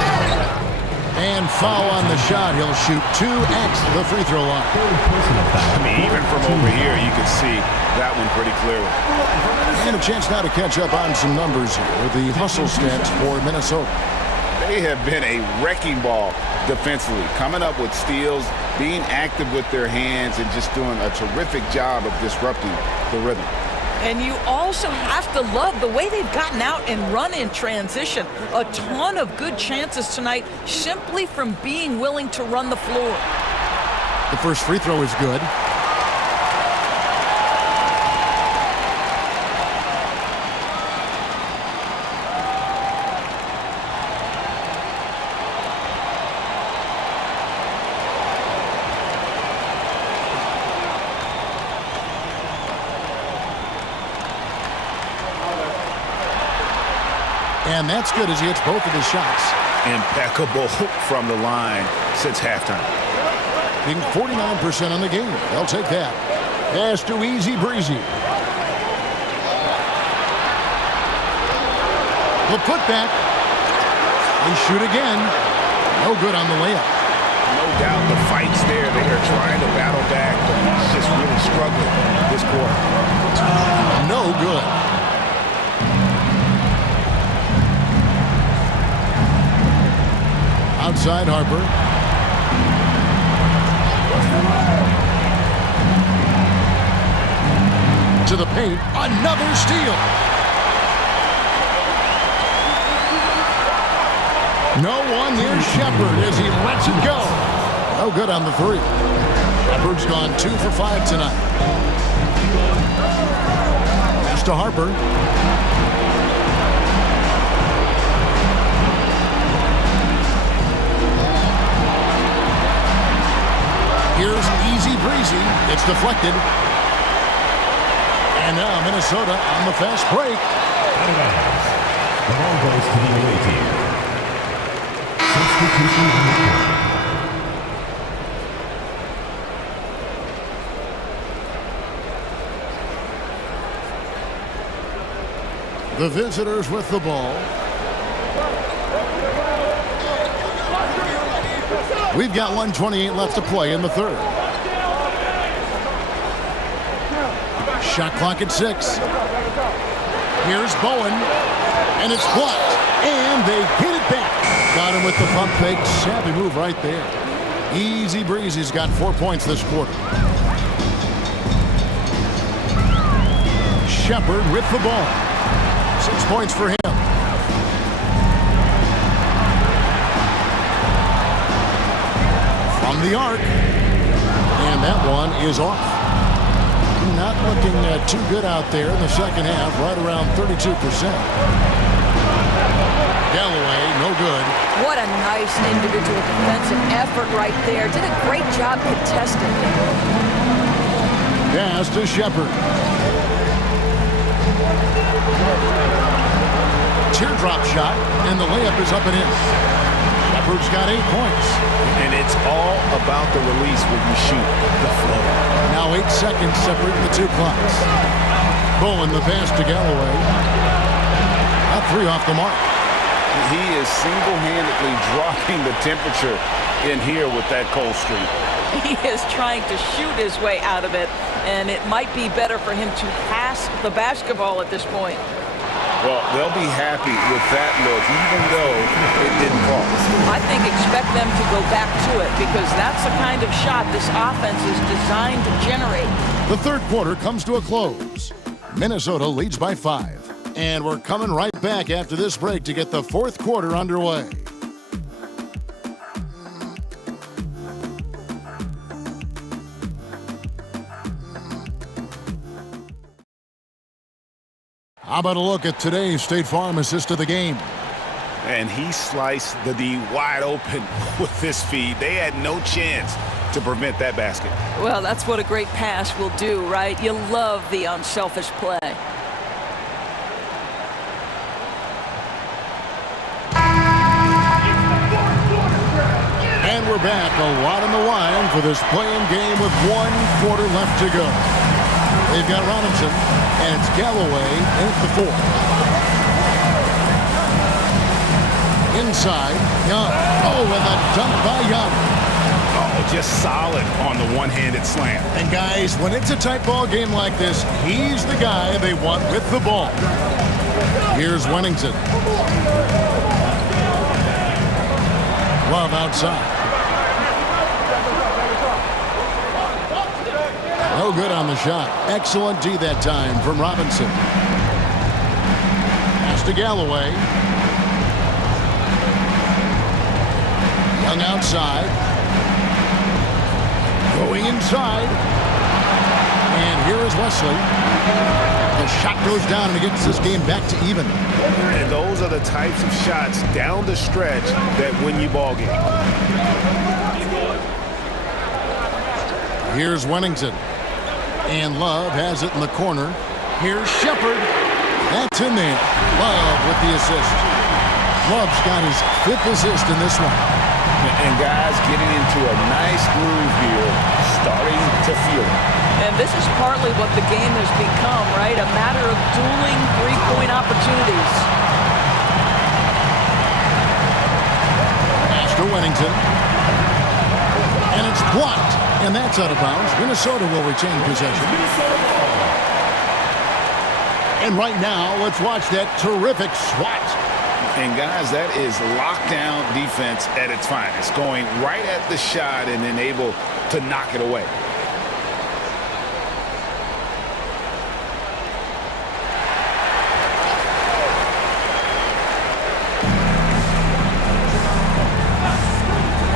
And foul on the shot. He'll shoot 2 at the free throw line. I mean, even from over here, you can see that one pretty clearly. And a chance now to catch up on some numbers here with the hustle stats for Minnesota. They have been a wrecking ball defensively, coming up with steals, being active with their hands, and just doing a terrific job of disrupting the rhythm. And you also have to love the way they've gotten out and run in transition. A ton of good chances tonight simply from being willing to run the floor. The first free throw is good. And that's good as he hits both of his shots. Impeccable from the line since halftime. Being 49% on the game. They'll take that. Pass to Easy Breezy. The putback. They shoot again. No good on the layup. No doubt the fight's there. They are trying to battle back, but he's just really struggling this quarter. No good. Outside Harper. To the paint. Another steal. No one near Shepard as he lets it go. No good on the three. Shepard's gone 2 for 5 tonight. Pass to Harper. Here's easy breezy. It's deflected. And now Minnesota on the fast break. Out of bounds. The ball goes to the away team. Substitution on the court. The visitors with the ball. We've got 1:28 left to play in the third. Shot clock at 6. Here's Bowen, and it's blocked, and they get it back. Got him with the pump fake. Savvy move right there. Easy breezy's got 4 points this quarter. Shepard with the ball. 6 points for him. From the arc. And that one is off. Not looking too good out there in the second half, right around 32%. Galloway, no good. What a nice individual defensive effort right there. Did a great job contesting. Pass to Shepard. Teardrop shot, and the layup is up and in. Shepard's got 8 points. And it's all about the release when you shoot the flow. Now 8 seconds separate the two clocks. Bowen the pass to Galloway. A 3 off the mark. He is single-handedly dropping the temperature in here with that cold streak. He is trying to shoot his way out of it, and it might be better for him to pass the basketball at this point. Well, they'll be happy with that look, even though it didn't fall. I think expect them to go back to it because that's the kind of shot this offense is designed to generate. The third quarter comes to a close. Minnesota leads by 5. And we're coming right back after this break to get the fourth quarter underway. How about a look at today's State Farm assist of the game? And he sliced the D wide open with this feed. They had no chance to prevent that basket. Well, that's what a great pass will do, right? You love the unselfish play. And we're back, a lot on the line for this playing game with 1 quarter left to go. They've got Robinson, and it's Galloway in at the 4. Inside, Young. Oh, and a dunk by Young. Oh, just solid on the one-handed slam. And guys, when it's a tight ball game like this, he's the guy they want with the ball. Here's Wennington. Love outside. No good on the shot. Excellent D that time from Robinson. Pass to Galloway. Young outside. Going inside. And here is Wesley. The shot goes down and it gets this game back to even. And those are the types of shots down the stretch that win you ball games. Here's Wennington. And Love has it in the corner. Here's Shepard. That's in there. Love with the assist. Love's got his 5th assist in this one. And guys getting into a nice groove here, starting to feel it. And this is partly what the game has become, right? A matter of dueling three-point opportunities. Wennington. And it's blocked. And that's out of bounds. Minnesota will retain possession. And right now, let's watch that terrific swat. And guys, that is lockdown defense at its finest. Going right at the shot and then able to knock it away.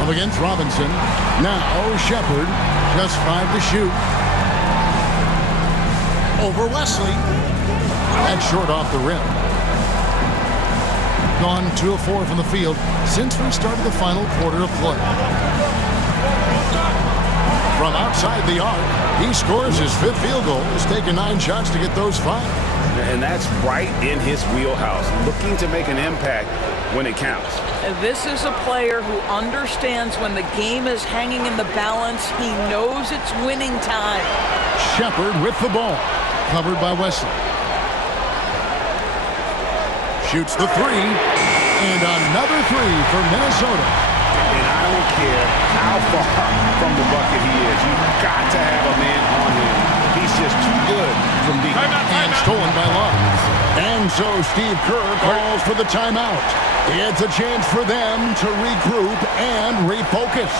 Up against Robinson. Now Shepard. Just 5 to shoot. Over Wesley. That's short off the rim. Gone 2 of 4 from the field since we started the final quarter of play. From outside the arc, he scores his 5th field goal. He's taken 9 shots to get those 5. And that's right in his wheelhouse, looking to make an impact when it counts. This is a player who understands when the game is hanging in the balance. He knows it's winning time. Shepard with the ball, covered by Wesley. Shoots the 3, and another 3 for Minnesota. And I don't care how far from the bucket he is. You've got to have a man on him. He's just too good from deep. And stolen by Love. And so Steve Kerr calls for the timeout. It's a chance for them to regroup and refocus.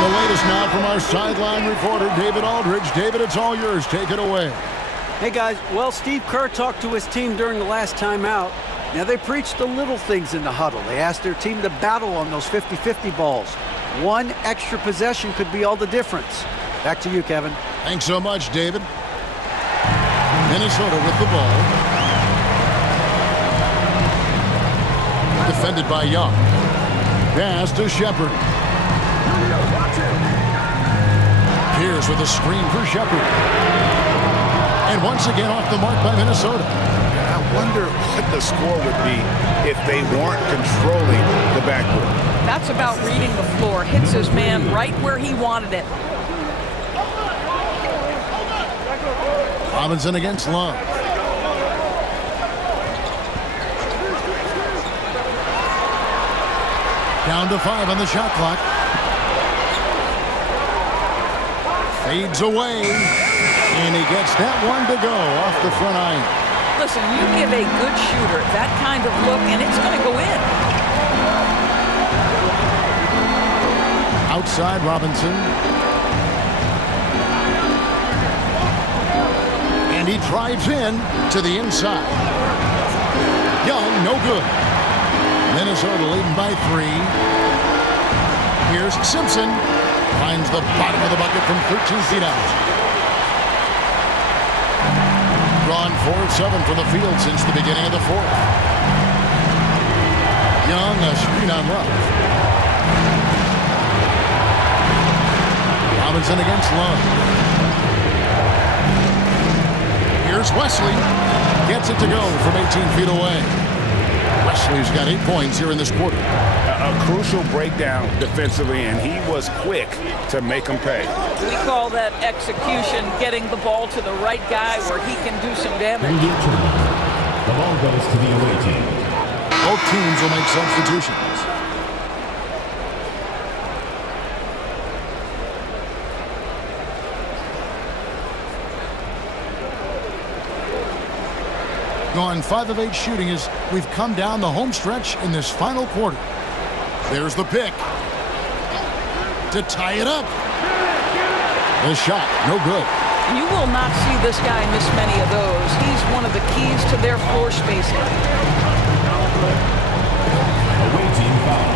The latest now from our sideline reporter, David Aldridge. David, it's all yours. Take it away. Hey, guys. Well, Steve Kerr talked to his team during the last timeout. Now, they preached the little things in the huddle. They asked their team to battle on those 50-50 balls. One extra possession could be all the difference. Back to you, Kevin. Thanks so much, David. Minnesota with the ball. Defended by Young. Pass to Shepard. Pierce with a screen for Shepard. And once again off the mark by Minnesota. I wonder what the score would be if they weren't controlling the backboard. That's about reading the floor. Hits his man right where he wanted it. Robinson against Love. Down to 5 on the shot clock. Fades away. And he gets that one to go off the front iron. Listen, you give a good shooter that kind of look, and it's going to go in. Outside Robinson. And he drives in to the inside. Young, no good. Minnesota leading by 3. Here's Simpson. Finds the bottom of the bucket from 13 feet out. Drawn 4 of 7 from the field since the beginning of the 4th. Young, a screen on Love. Robinson against Love. Here's Wesley. Gets it to go from 18 feet away. Wesley's got 8 points here in this quarter. A crucial breakdown defensively, and he was quick to make them pay. We call that execution, getting the ball to the right guy where he can do some damage. The ball goes to the away team. Both teams will make substitutions. Gone 5 of 8 shooting as we've come down the home stretch in this final quarter. There's the pick. To tie it up. The shot, no good. You will not see this guy miss many of those. He's one of the keys to their floor spacing. Away team foul.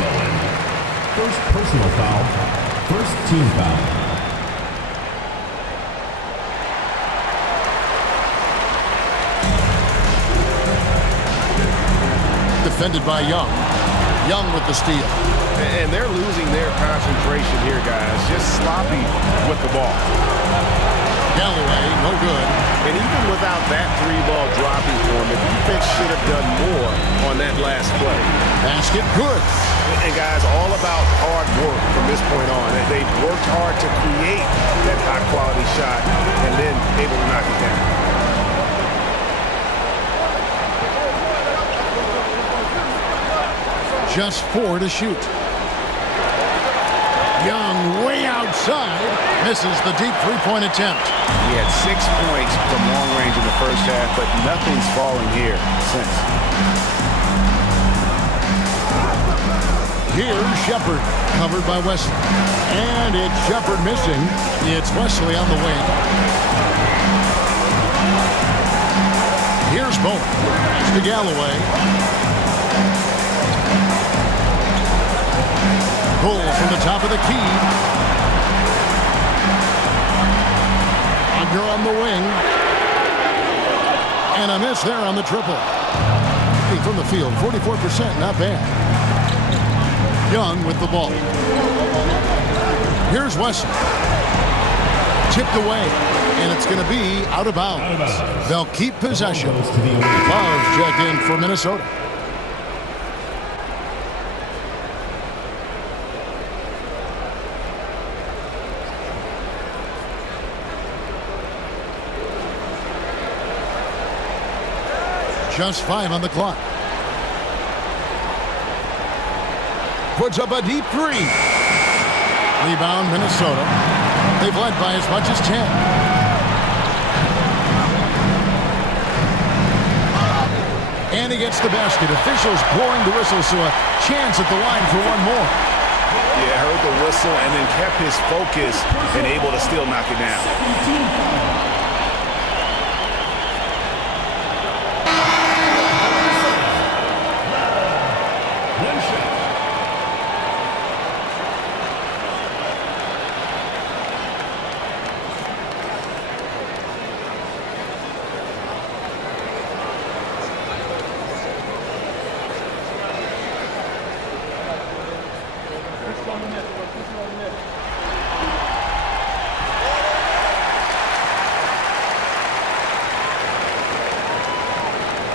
Bowen. First personal foul. First team foul. Defended by Young. Young with the steal. And they're losing their concentration here, guys. Just sloppy with the ball. Galloway, no good. And even without that three-ball dropping for him, the defense should have done more on that last play. Basket, good. And guys, all about hard work from this point on. They've worked hard to create that high-quality shot and then able to knock it down. Just 4 to shoot. Young way outside. Misses the deep three-point attempt. He had 6 points from long range in the first half, but nothing's fallen here since. Here's Shepard, covered by Wesley. And it's Shepard missing. It's Wesley on the wing. Here's Bowen. To Galloway. Goal from the top of the key. Wagner on the wing. And a miss there on the triple. From the field, 44%, not bad. Young with the ball. Here's Wesley. Tipped away, and it's going to be out of bounds. They'll keep possession. Love checked in for Minnesota. Just 5 on the clock. Puts up a deep 3. Rebound, Minnesota. They've led by as much as 10. And he gets the basket. Officials blowing the whistle, so a chance at the line for one more. Yeah, heard the whistle and then kept his focus and able to still knock it down.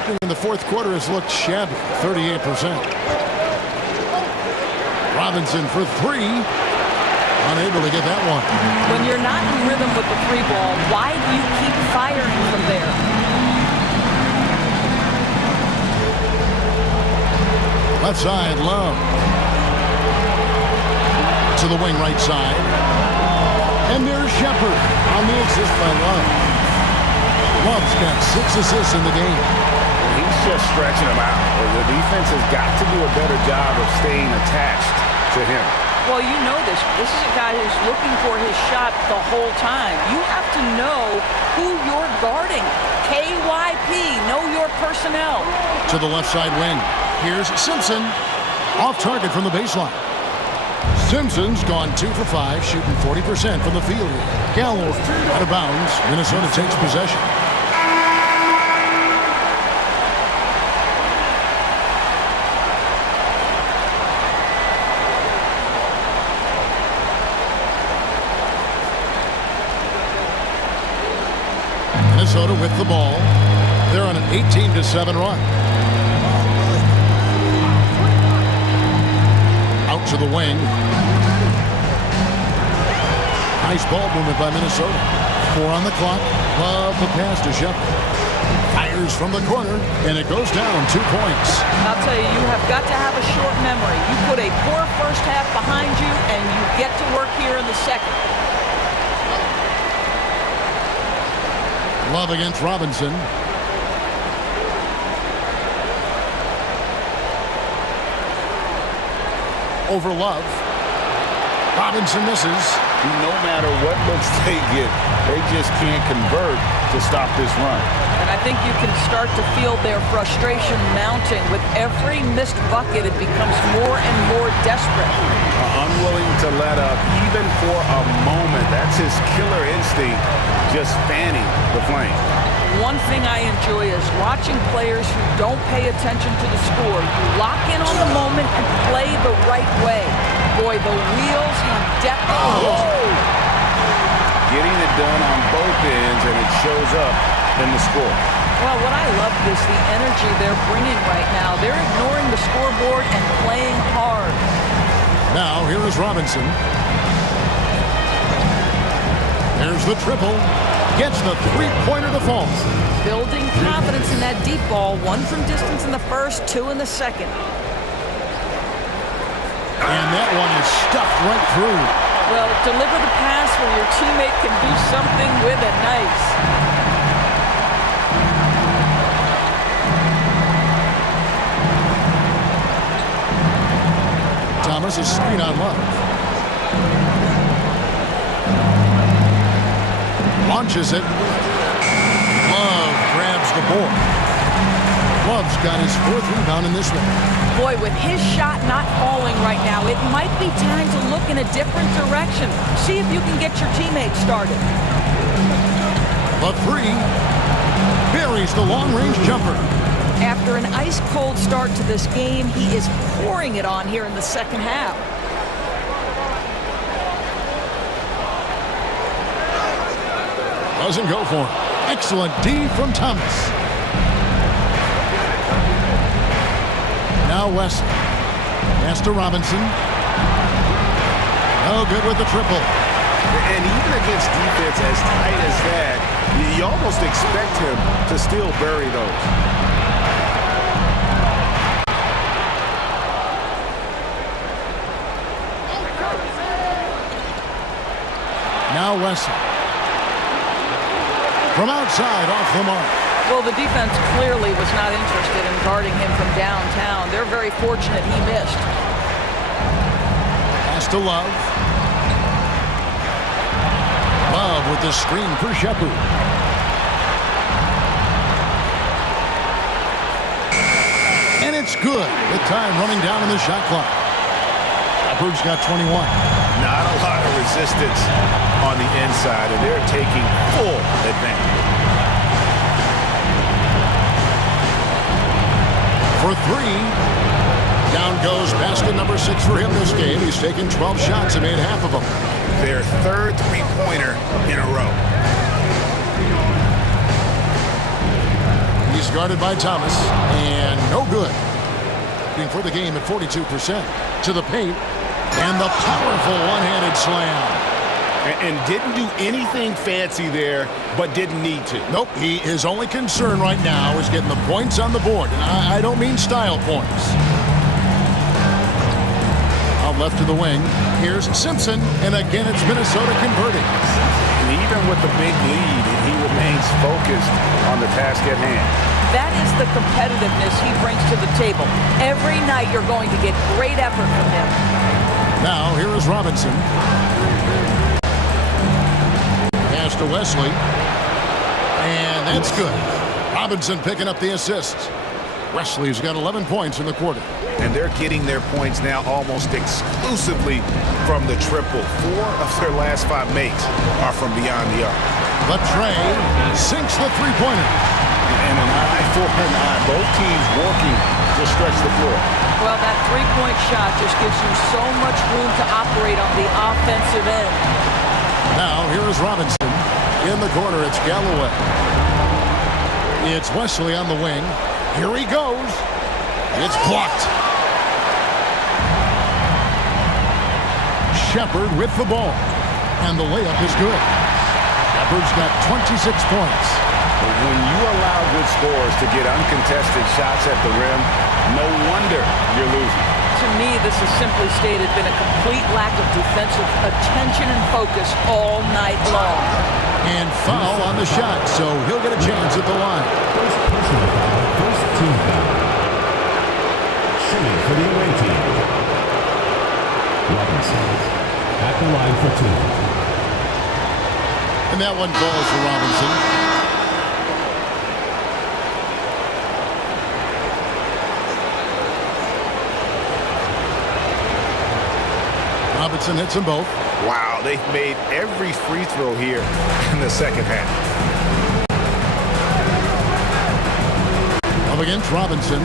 In the fourth quarter has looked shabby, 38%. Robinson for 3. Unable to get that one. When you're not in rhythm with the free ball, why do you keep firing from there? Left side, Love. To the wing right side. And there's Shepard on the assist by Love. Love's got 6 assists in the game. He's just stretching them out. The defense has got to do a better job of staying attached to him. Well, you know this. This is a guy who's looking for his shot the whole time. You have to know who you're guarding. KYP, know your personnel. To the left side wing. Here's Simpson. Off target from the baseline. Simpson's gone 2 for 5, shooting 40% from the field. Galloway out of bounds. Minnesota takes possession. Minnesota with the ball. They're on an 18-7 run. Out to the wing. Nice ball movement by Minnesota. 4 on the clock. Love the pass to Shepard. Fires from the corner, and it goes down 2 points. I'll tell you, you have got to have a short memory. You put a poor first half behind you, and you get to work here in the second. Love against Robinson. Over Love. Robinson misses. No matter what looks they get, they just can't convert to stop this run. And I think you can start to feel their frustration mounting. With every missed bucket, it becomes more and more desperate. Unwilling to let up, even for a moment. That's his killer instinct, just fanning the flame. One thing I enjoy is watching players who don't pay attention to the score. You lock in on the moment and play the right way. Boy, the wheels have depth. getting it done on both ends, and it shows up in the score. Well, what I love is the energy they're bringing right now. They're ignoring the scoreboard and playing hard. Now, here is Robinson. There's the triple. Gets the three-pointer to fall. Building confidence in that deep ball. 1 from distance in the first, 2 in the second. And that one is stuffed right through. Well, deliver the pass where your teammate can do something with it. Nice. Thomas is screen on Love. Launches it. Love grabs the board. Love's got his 4th rebound in this one. Boy, with his shot not falling right now, it might be time to look in a different direction. See if you can get your teammates started. The 3 buries the long-range jumper. After an ice-cold start to this game, he is pouring it on here in the second half. Doesn't go for him. Excellent D from Thomas. Now West. Pass to Robinson. No good with the triple. And even against defense as tight as that, you almost expect him to still bury those. Now Wesley. From outside, off the mark. Well, the defense clearly was not interested in guarding him from downtown. They're very fortunate he missed. Pass to Love. Love with the screen for Shepu. And it's good with time running down in the shot clock. Shepu's got 21. Not a lot of resistance on the inside, and they're taking full advantage. For 3. Down goes basket number 6 for him this game. He's taken 12 shots and made half of them. Their 3rd three-pointer in a row. He's guarded by Thomas, and no good. For the game at 42%. To the paint, and the powerful one-handed slam. And didn't do anything fancy there, but didn't need to. Nope, his only concern right now is getting the points on the board. And I don't mean style points. Out left to the wing, here's Simpson, and again it's Minnesota converting. And even with the big lead, he remains focused on the task at hand. That is the competitiveness he brings to the table. Every night you're going to get great effort from him. Now, here is Robinson. Pass to Wesley. And that's good. Robinson picking up the assist. Wesley's got 11 points in the quarter. And they're getting their points now almost exclusively from the triple. 4 of their last 5 makes are from beyond the arc. Latrey sinks the three-pointer. And an eye for an eye. Both teams working to stretch the floor. Well, that three-point shot just gives you so much room to operate on the offensive end. Now, here is Robinson. In the corner, it's Galloway. It's Wesley on the wing. Here he goes. It's blocked. Shepherd with the ball. And the layup is good. Shepherd's got 26 points. But when you allow good scorers to get uncontested shots at the rim, no wonder you're losing. To me, this has simply stated been a complete lack of defensive attention and focus all night long. And foul on the shot, so he'll get a chance at the line. First personal foul, first team foul. Shooting for the away team. Robinson at the line for 2. And that one falls for Robinson. Robinson hits them both. Wow, they've made every free throw here in the second half. Up against Robinson.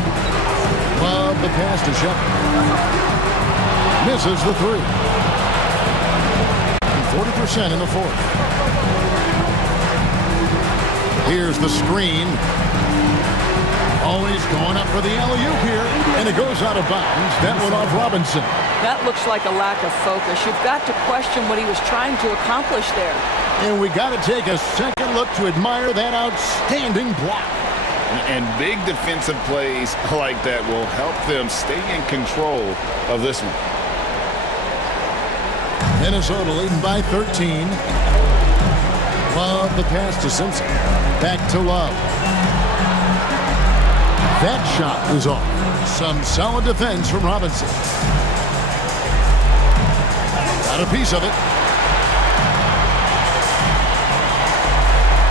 Love the pass to Shepherd. Misses the 3. And 40% in the fourth. Here's the screen. Always going up for the alley-oop here, and it goes out of bounds. That one off Robinson. That looks like a lack of focus. You've got to question what he was trying to accomplish there. And we got to take a second look to admire that outstanding block. And big defensive plays like that will help them stay in control of this one. Minnesota leading by 13. Love the pass to Simpson. Back to Love. That shot is off. Some solid defense from Robinson. Got a piece of it.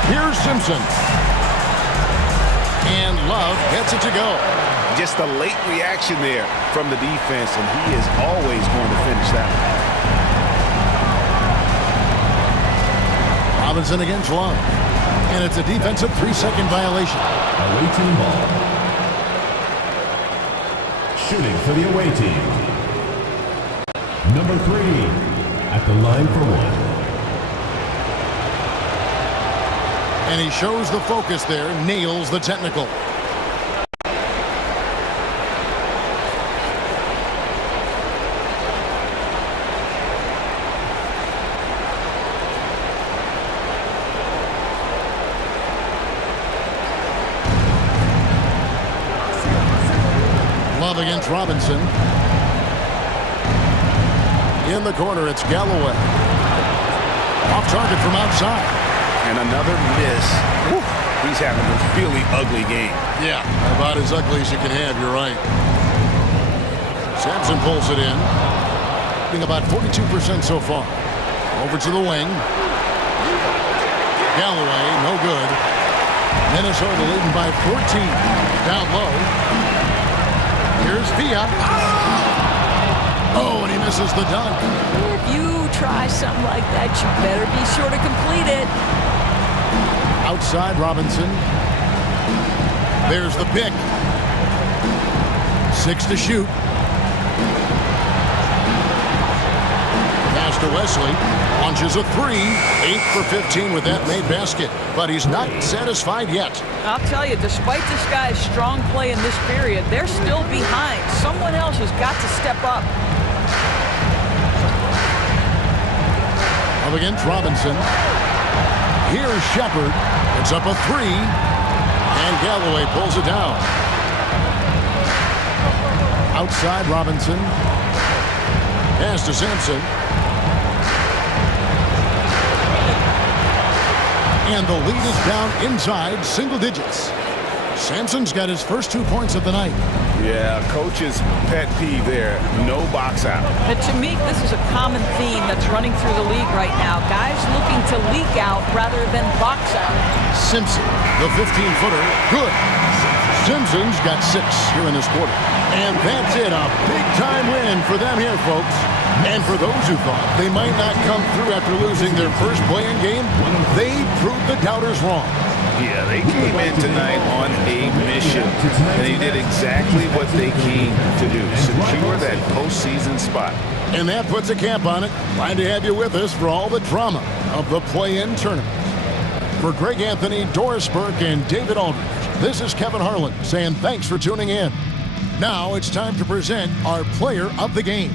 Here's Simpson. And Love gets it to go. Just a late reaction there from the defense, and he is always going to finish that one. Robinson against Love. And it's a defensive 3-second violation. Away team ball. Shooting for the away team. Number 3 at the line for one. And he shows the focus there, nails the technical. Love against Robinson. In the corner, it's Galloway. Off target from outside. And another miss. Whew. He's having a really ugly game. Yeah, about as ugly as you can have, you're right. Sampson pulls it in. Being about 42% so far. Over to the wing. Galloway, no good. Minnesota leading by 14. Down low. Here's Villa. Oh, and he misses the dunk. If you try something like that, you better be sure to complete it. Outside Robinson. There's the pick. 6 to shoot. Pass to Wesley. Launches a 3. 8 for 15 with that made basket. But he's not satisfied yet. I'll tell you, despite this guy's strong play in this period, they're still behind. Someone else has got to step up. Up against Robinson. Here's Shepard. It's up a 3. And Galloway pulls it down. Outside Robinson. Pass to Sampson. And the lead is down inside single digits. Sampson's got his first 2 points of the night. Yeah, coach's pet peeve there. No box out. And to me, this is a common theme that's running through the league right now. Guys looking to leak out rather than box out. Simpson, the 15-footer, good. Simpson's got 6 here in this quarter. And that's it, a big-time win for them here, folks. And for those who thought they might not come through after losing their first play-in game, they proved the doubters wrong. Yeah, they came in tonight on a mission, and they did exactly what they came to do, secure that postseason spot. And that puts a cap on it. Glad to have you with us for all the drama of the play-in tournament. For Greg Anthony, Doris Burke, and David Aldridge, this is Kevin Harlan saying thanks for tuning in. Now it's time to present our player of the game.